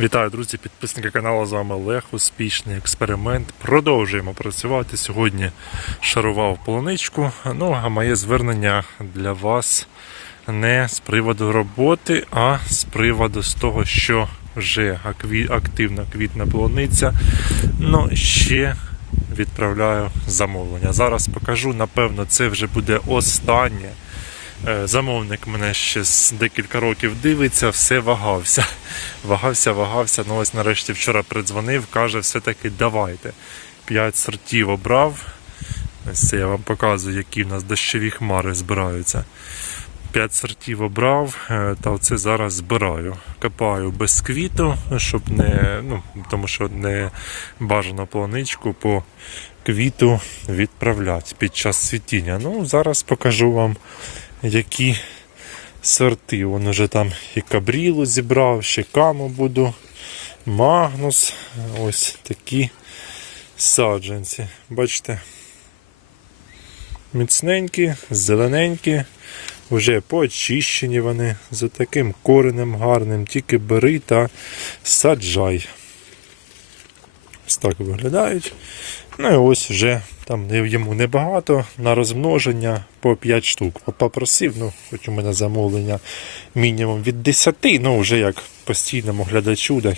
Вітаю, друзі, підписники каналу. З вами Олег. Успішний експеримент. Продовжуємо працювати. Сьогодні шарував полуничку. Ну, а моє звернення для вас не з приводу роботи, а з приводу з того, що вже активна квітна полуниця. Ну, ще відправляю замовлення. Зараз покажу. Напевно, це вже буде останнє. Е, Замовник мене ще з декілька років дивиться, все вагався. Вагався, вагався. Ну ось нарешті вчора придзвонив, каже, все-таки давайте. П'ять сортів обрав. Ось це я вам показую, які в нас дощові хмари збираються. П'ять сортів обрав, е, та оце зараз збираю. Копаю без квіту, щоб не. Ну, тому що не бажано планичку по квіту відправляти під час світіння. Ну, зараз покажу вам які сорти. Вон уже там і кабрілу зібрав, ще каму буду, магнус. Ось такі саджанці. Бачите? Міцненькі, зелененькі, вже поочищені вони з таким коренем гарним, тільки бери та саджай. Ось так виглядають. Ну і ось вже там йому небагато на розмноження по 5 штук. Попросив, ну, хоч у мене замовлення мінімум від 10, ну вже як постійному глядачу. так.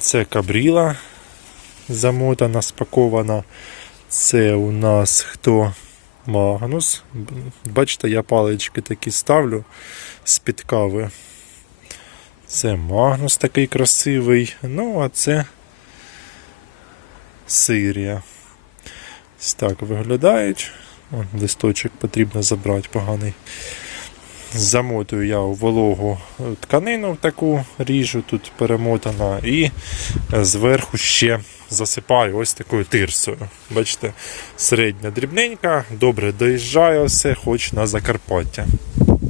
Це кабріла замотана, спакована. Це у нас хто Магнус. Бачите, я палички такі ставлю з-під кави. Це Магнус такий красивий. Ну, а це Сирія. Ось так виглядають. Вон, листочок потрібно забрати поганий. Замотую я у вологу тканину в таку ріжу, тут перемотана, і е, зверху ще засипаю ось такою тирсою. Бачите, середня дрібненька, добре доїжджає все, хоч на Закарпаття.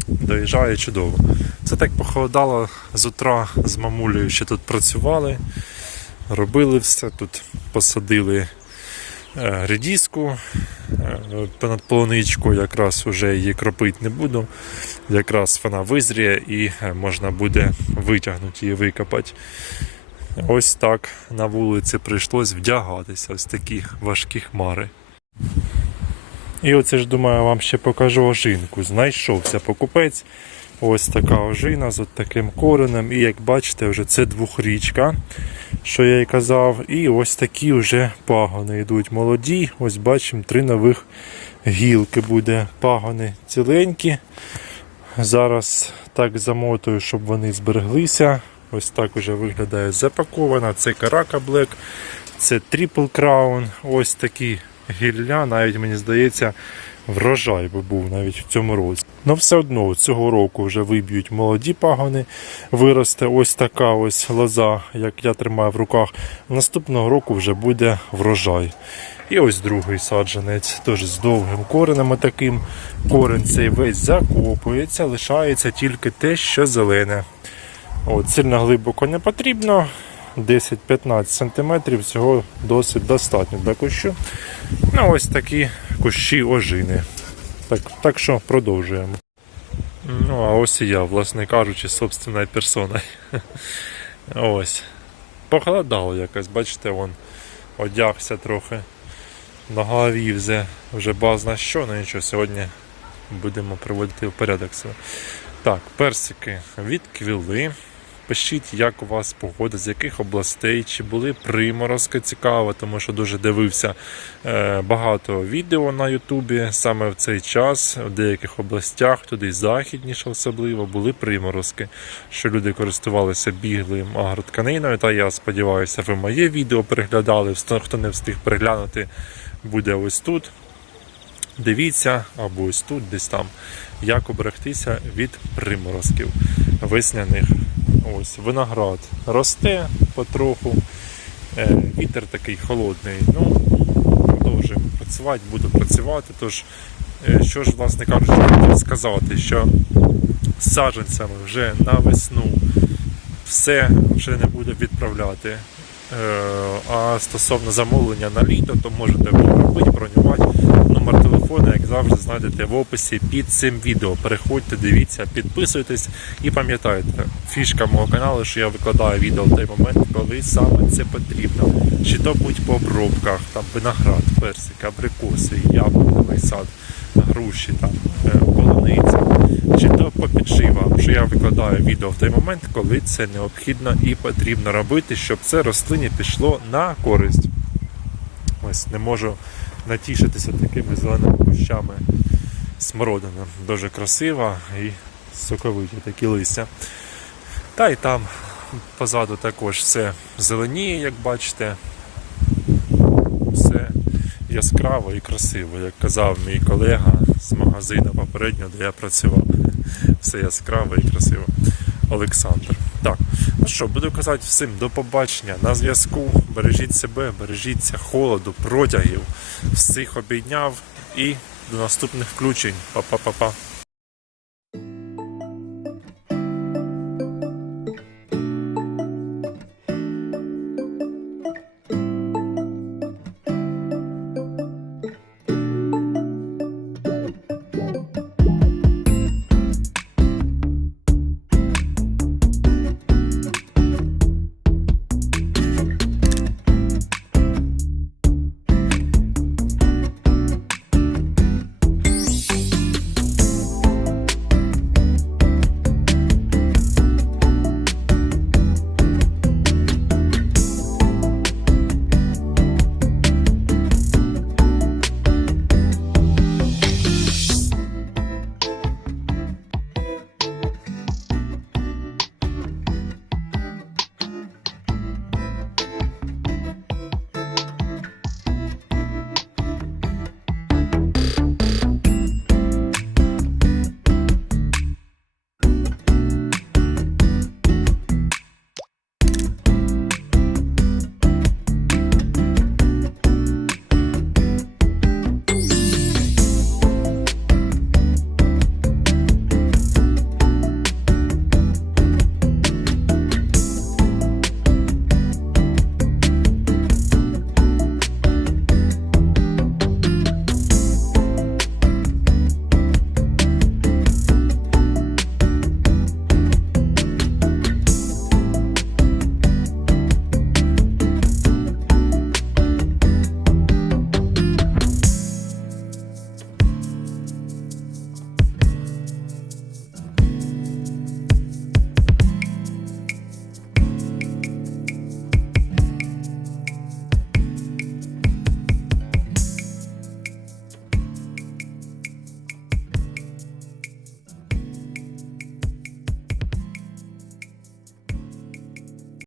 Доїжджає чудово. Це так похолодало з утра з мамулею ще тут працювали робили все. Тут посадили е, редіску е, понад полуничку, якраз вже її кропити не буду. Якраз вона визріє і е, можна буде витягнути її, викопати. Ось так на вулиці прийшлось вдягатися, ось такі важкі хмари. І оце ж думаю, вам ще покажу ожинку. Знайшовся покупець. Ось така ожина з от таким коренем. І як бачите, вже це двохрічка, що я й казав. І ось такі вже пагони йдуть молоді. Ось бачимо, три нових гілки буде. Пагони ціленькі. Зараз так замотую, щоб вони збереглися. Ось так вже виглядає запакована. Це Карака Black, це Triple Crown. Ось такі гілля, навіть мені здається, врожай би був навіть в цьому році. Ну все одно цього року вже виб'ють молоді пагони, виросте ось така ось лоза, як я тримаю в руках. Наступного року вже буде врожай. І ось другий саджанець, теж з довгим коренем таким. Корень цей весь закопується, лишається тільки те, що зелене. От, сильно глибоко не потрібно. 10-15 см цього досить достатньо для кущу. Ну, ось такі кущі ожини. Так, так що продовжуємо. Ну, а ось і я, власне кажучи, собственною персоною. Ось. Похолодало якось, бачите, вон одягся трохи. Нога вівзе, вже базна що, ну нічого, сьогодні будемо приводити в порядок себе. Так, персики відквіли. Пишіть, як у вас погода, з яких областей, чи були приморозки цікаво, тому що дуже дивився е, багато відео на Ютубі саме в цей час. В деяких областях, туди західніше особливо, були приморозки, що люди користувалися біглим агротканиною. Та я сподіваюся, ви моє відео переглядали. Хто не встиг переглянути, буде ось тут. Дивіться, або ось тут, десь там, як оберегтися від приморозків весняних. Ось виноград росте потроху, е, вітер такий холодний. Ну, продовжуємо працювати, буду працювати. Тож, е, що ж, власне кажучи, хотів сказати, що з саджанцями вже на весну все вже не буду відправляти. Е, А стосовно замовлення на літо, то можете робити, бронювати. Номер телефону, як завжди, знайдете в описі під цим відео. Переходьте, дивіться, підписуйтесь і пам'ятайте, фішка мого каналу, що я викладаю відео в той момент, коли саме це потрібно. Чи то будь по обробках, там виноград, персик, абрикоси, яблуковий сад, груші, там, чи то по підживам, що я викладаю відео в той момент, коли це необхідно і потрібно робити, щоб це рослині пішло на користь. Ось не можу натішитися такими зеленими кущами смородина. Дуже красива і соковиті такі листя. Та й там позаду також все зеленіє, як бачите. Все яскраво і красиво, як казав мій колега з магазину попереднього, де я працював. Все яскраво і красиво. Олександр. Так, ну що, буду казати всім до побачення на зв'язку. Бережіть себе, бережіться холоду, протягів. Всіх обійняв і до наступних включень. Па-па-па-па.